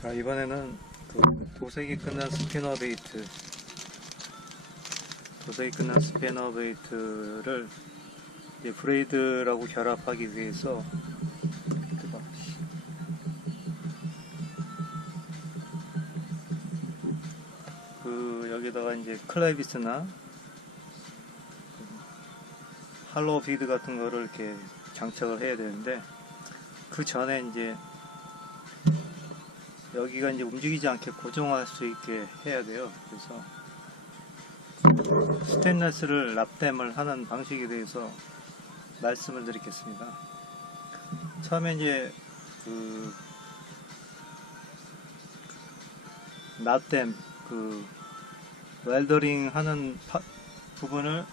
자 이번에는 그 도색이 끝난 스피너 베이트 도색이 끝난 스피너 베이트를 이제 브레이드라고 결합하기 위해서. 그 여기다가 이제 클레비스나 할로우 비드 같은 거를 이렇게 장착을 해야 되는데 그 전에 이제 여기가 이제 움직이지 않게 고정할 수 있게 해야 돼요. 그래서 스테인레스를 납땜을 하는 방식에 대해서 말씀을 드리겠습니다. 처음에 이제 그 납땜 그 웰더링 하는 파- 부분을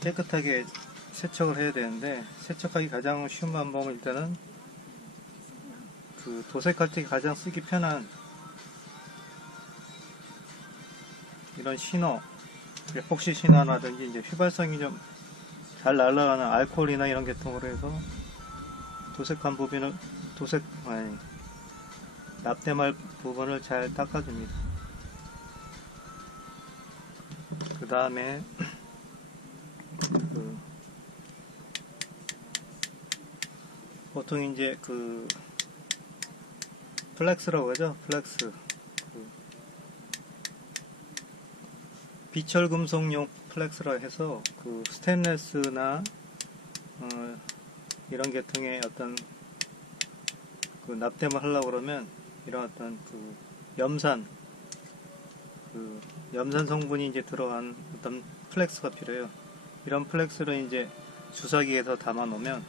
깨끗하게 세척을 해야 되는데 세척하기 가장 쉬운 방법은 일단은 그 도색할 때 가장 쓰기 편한 이런 신어 에폭시 신화라든지 이제 휘발성이 좀 잘 날아가는 알코올이나 이런 계통으로 해서 도색한 부분을 도색 아니 납땜할 부분을 잘 닦아줍니다. 그 다음에 그 보통 이제 그 플렉스라고 하죠. 플렉스. 그 비철 금속용 플렉스라 해서 그 스테인레스나 어, 이런 계통의 어떤 그 납땜을 하려고 그러면 이런 어떤 그 염산 그 염산 성분이 이제 들어간 어떤 플렉스가 필요해요. 이런 플렉스를 이제 주사기에서 담아 놓으면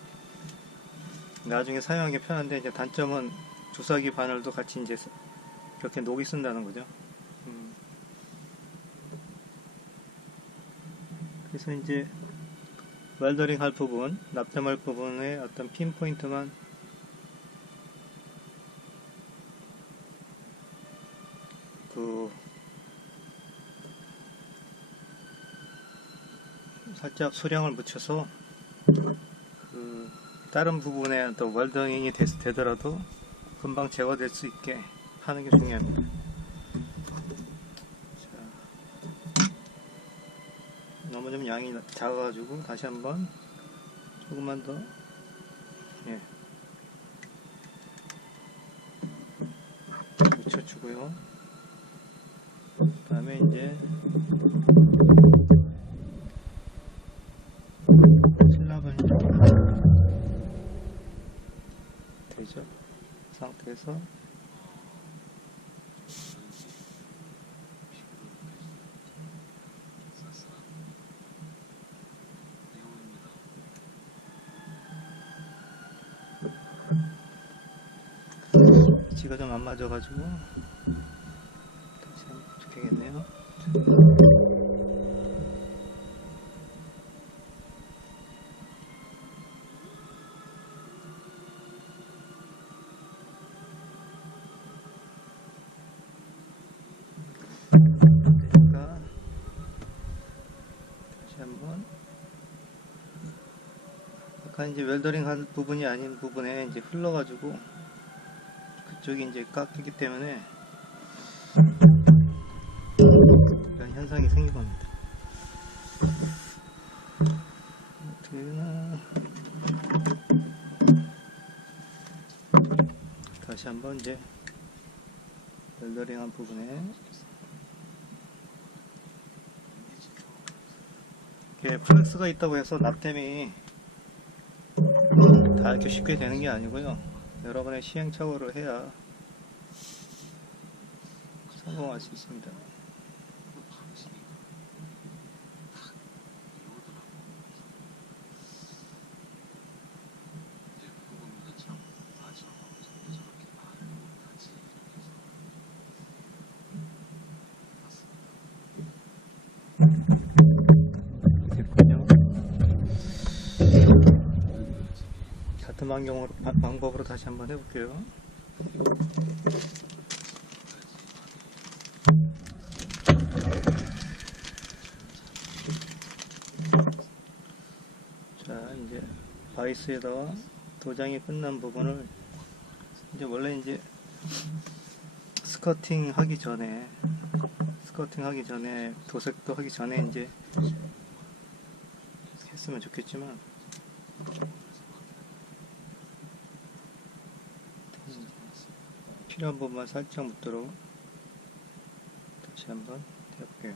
나중에 사용하기 편한데 이제 단점은 주사기 바늘도 같이 이제 이렇게 녹이 쓴다는 거죠. 음. 그래서 이제 웰더링 할 부분, 납땜할 부분의 어떤 핀 포인트만 그 살짝 소량을 묻혀서 그 다른 부분에 또 웰더링이 됐- 되더라도 금방 제거될 수 있게 하는 게 중요합니다. 자, 너무 좀 양이 작아가지고 다시 한번 조금만 더 예. 묻혀주고요. 그 다음에 이제 그 상태에서 위치가 좀 안 맞아가지고 다시 한번 붙여야겠네요. 아까 이제 웰더링 한 부분이 아닌 부분에 이제 흘러가지고 그쪽이 이제 깎이기 때문에 이런 현상이 생긴 겁니다. 어떻게 되나 다시 한번 이제 웰더링 한 부분에 이렇게 플렉스가 있다고 해서 납땜이 다 이렇게 쉽게 되는 게 아니고요. 여러분의 시행착오를 해야 성공할 수 있습니다. 같은 방경으로, 바- 방법으로 다시 한번 해볼게요. 자, 이제 바이스에다가 도장이 끝난 부분을 이제 원래 이제 스커팅 하기 전에 스커팅 하기 전에 도색도 하기 전에 이제 했으면 좋겠지만 필요한 부분만 살짝 묻도록 다시 한번 해볼게요.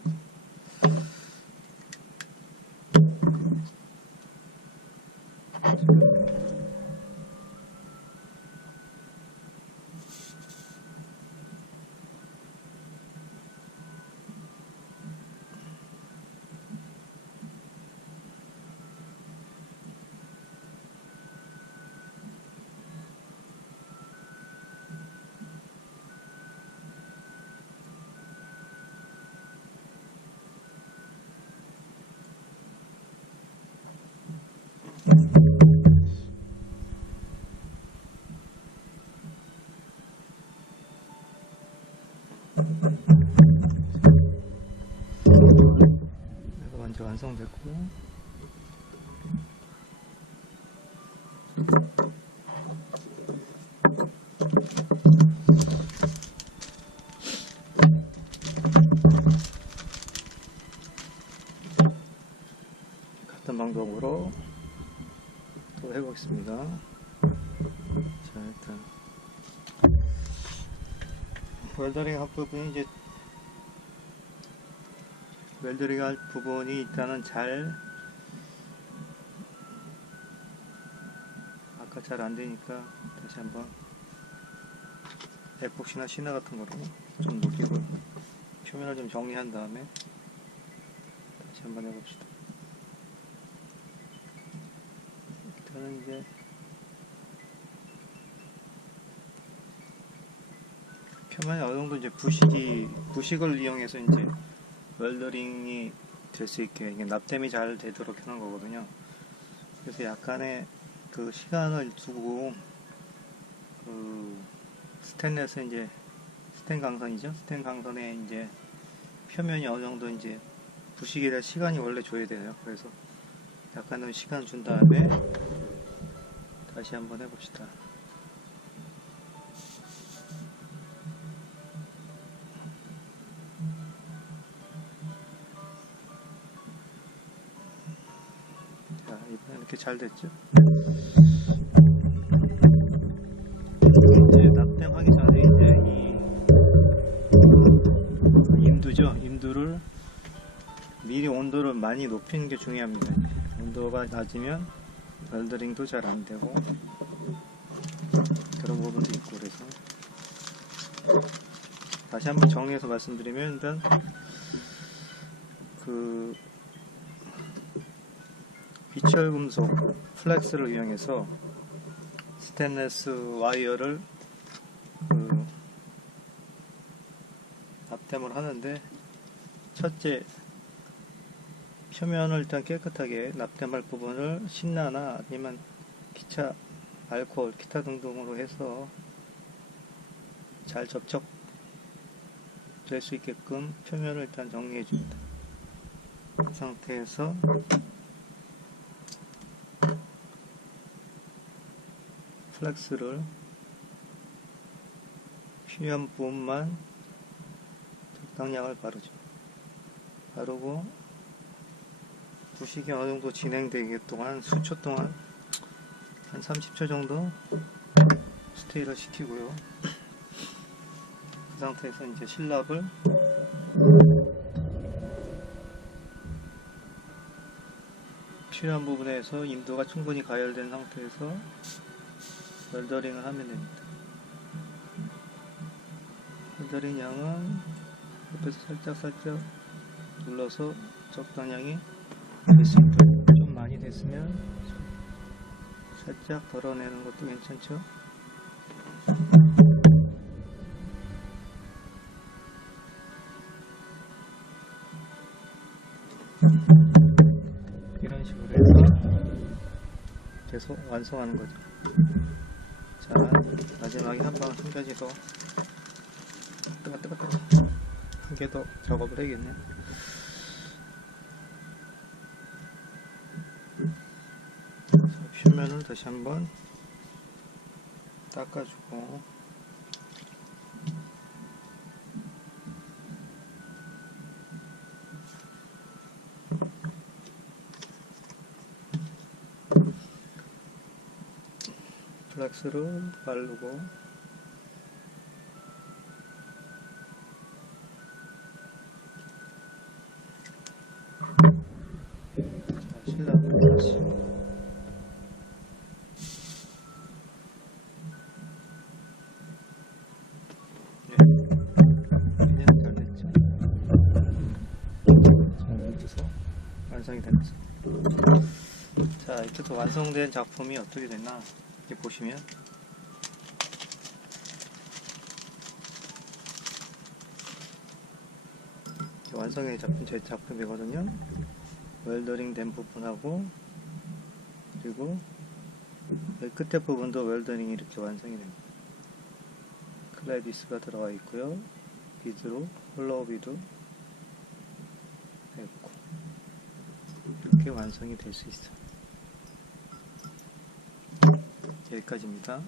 이거 먼저 완성됐고 같은 방법으로 또 해보겠습니다. 자 일단 웰더링 한 부분이 이제 웰더링 할 부분이 일단은 잘 아까 잘 안되니까 다시 한번 에폭시나 시나 같은 거로 좀 녹이고 표면을 좀 정리한 다음에 다시 한번 해봅시다. 일단은 이제 표면에 어느 정도 이제 부식이 부식을 이용해서 이제 웰더링이 될 수 있게 이게 납땜이 잘 되도록 해놓은 거거든요. 그래서 약간의 그 시간을 두고 그 스테인레스 이제 스텐 강선이죠. 스텐 강선에 이제 표면이 어느 정도 이제 부식이 될 시간이 원래 줘야 돼요. 그래서 약간의 시간 준 다음에 다시 한번 해봅시다. 잘 됐죠? 이제 납땜하기 전에 이제 이 임두죠? 임두를 미리 온도를 많이 높이는 게 중요합니다. 온도가 낮으면 웰더링도 잘 안 되고 그런 부분도 있고 그래서 다시 한번 정리해서 말씀드리면 일단 그 비철 금속 플렉스를 이용해서 스테인레스 와이어를 그 납땜을 하는데 첫째 표면을 일단 깨끗하게 납땜할 부분을 신나나 아니면 기차 알코올 기타 등등으로 해서 잘 접촉 될 수 있게끔 표면을 일단 정리해 줍니다. 그 상태에서 플렉스를 필요한 부분만 적당량을 바르죠. 바르고 부식이 어느 정도 진행되기 동안 수초 동안 한 30초 정도 스테이를 시키고요. 그 상태에서 이제 실랍을 필요한 부분에서 인도가 충분히 가열된 상태에서 웰더링을 하면 됩니다. 웰더링 양은 옆에서 살짝 살짝 눌러서 적당량이 때좀 많이 됐으면 살짝 덜어내는 것도 괜찮죠? 이런 식으로 해서 계속 완성하는 거죠. 자, 마지막에 한 방, 한 가지 더. 뜨거, 뜨거, 뜨거. 한개 더 작업을 해야겠네. 자, 표면을 다시 한번 닦아주고. 플렉스를 바르고 자, 신라면 다시 완성이 됐죠. 자, 이렇게 또 완성된 작품이 어떻게 됐나 이렇게 보시면 완성의 작품 제 작품이거든요. 웰더링 된 부분하고 그리고 끝에 부분도 웰더링이 이렇게 완성이 됩니다. 클레디스가 들어가 있고요. 비드로 홀로우 비도 했고 이렇게 완성이 될 수 있어요. 여기까지입니다.